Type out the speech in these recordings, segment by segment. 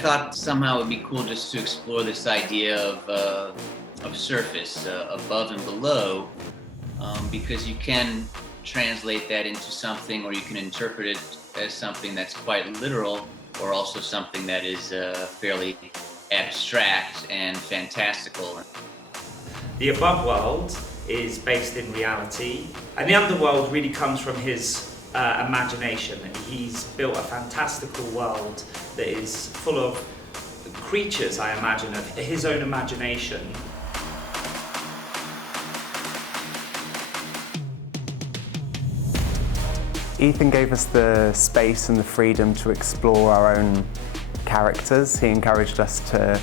thought somehow it would be cool just to explore this idea of surface, above and below, because you can translate that into something, or you can interpret it as something that's quite literal, or also something that is fairly abstract and fantastical. The above world is based in reality, and the underworld really comes from his imagination. He's built a fantastical world that is full of creatures, I imagine, of his own imagination. Ethan gave us the space and the freedom to explore our own characters. He encouraged us to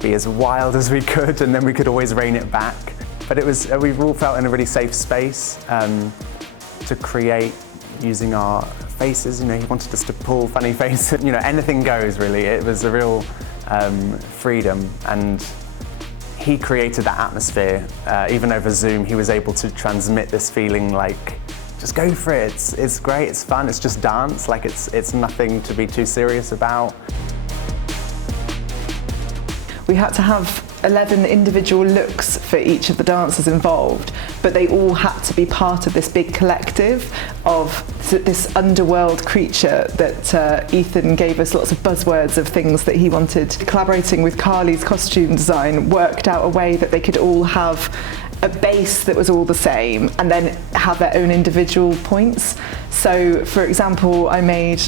be as wild as we could, and then we could always rein it back. But we've all felt in a really safe space to create using our faces. You know, he wanted us to pull funny faces. You know, anything goes, really. It was a real freedom, and he created that atmosphere. Even over Zoom, he was able to transmit this feeling like, just go for it. It's great, it's fun, it's just dance. Like it's nothing to be too serious about. We had to have 11 individual looks for each of the dancers involved, but they all had to be part of this big collective of this underworld creature that Ethan gave us lots of buzzwords of things that he wanted. Collaborating with Carly's costume design worked out a way that they could all have a base that was all the same and then have their own individual points. So, for example, I made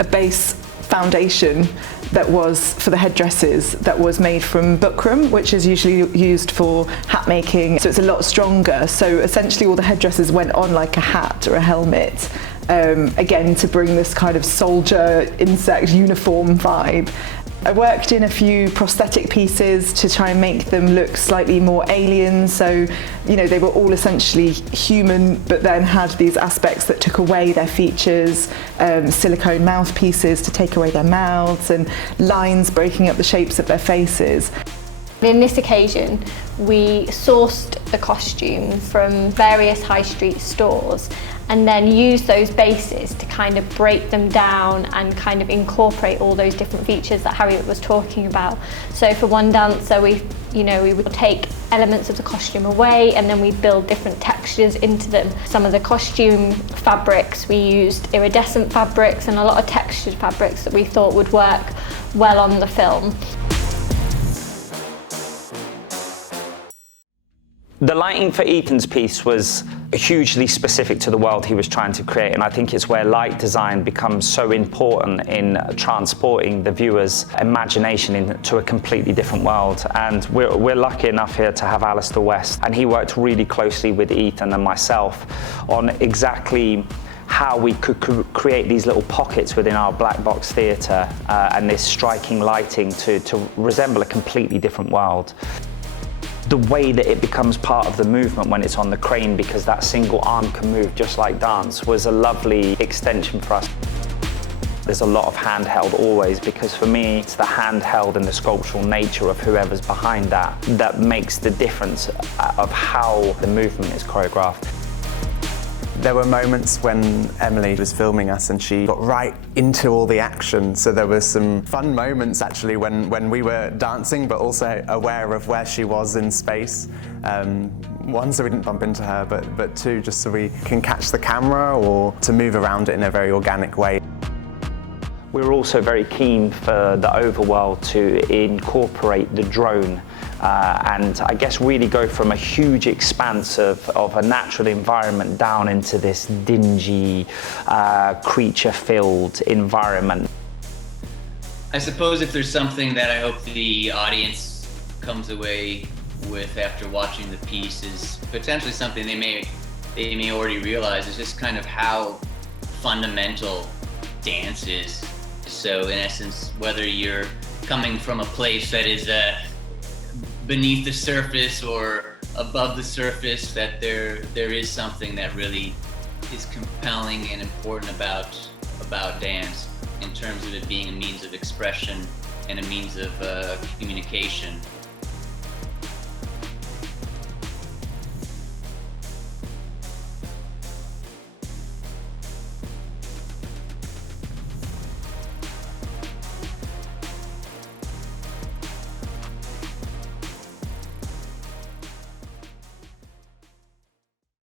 a base foundation that was for the headdresses that was made from buckram, which is usually used for hat making, so it's a lot stronger. So essentially all the headdresses went on like a hat or a helmet, again to bring this kind of soldier insect uniform vibe. I worked in a few prosthetic pieces to try and make them look slightly more alien, so you know they were all essentially human but then had these aspects that took away their features, silicone mouthpieces to take away their mouths and lines breaking up the shapes of their faces. In this occasion, we sourced the costume from various high street stores and then used those bases to kind of break them down and kind of incorporate all those different features that Harriet was talking about. So for one dancer, we would take elements of the costume away and then we'd build different textures into them. Some of the costume fabrics, we used iridescent fabrics and a lot of textured fabrics that we thought would work well on the film. The lighting for Ethan's piece was hugely specific to the world he was trying to create, and I think it's where light design becomes so important in transporting the viewer's imagination into a completely different world. And we're lucky enough here to have Alistair West, and he worked really closely with Ethan and myself on exactly how we could create these little pockets within our black box theatre and this striking lighting to resemble a completely different world. The way that it becomes part of the movement when it's on the crane, because that single arm can move just like dance, was a lovely extension for us. There's a lot of handheld always, because for me it's the handheld and the sculptural nature of whoever's behind that makes the difference of how the movement is choreographed. There were moments when Emily was filming us and she got right into all the action, so there were some fun moments actually when we were dancing but also aware of where she was in space. One, so we didn't bump into her, but two, just so we can catch the camera or to move around it in a very organic way. We were also very keen for the overworld to incorporate the drone and I guess really go from a huge expanse of a natural environment down into this dingy, creature-filled environment. I suppose if there's something that I hope the audience comes away with after watching the piece is potentially something they may already realize, is just kind of how fundamental dance is. So in essence, whether you're coming from a place that is beneath the surface or above the surface, that there is something that really is compelling and important about dance in terms of it being a means of expression and a means of communication.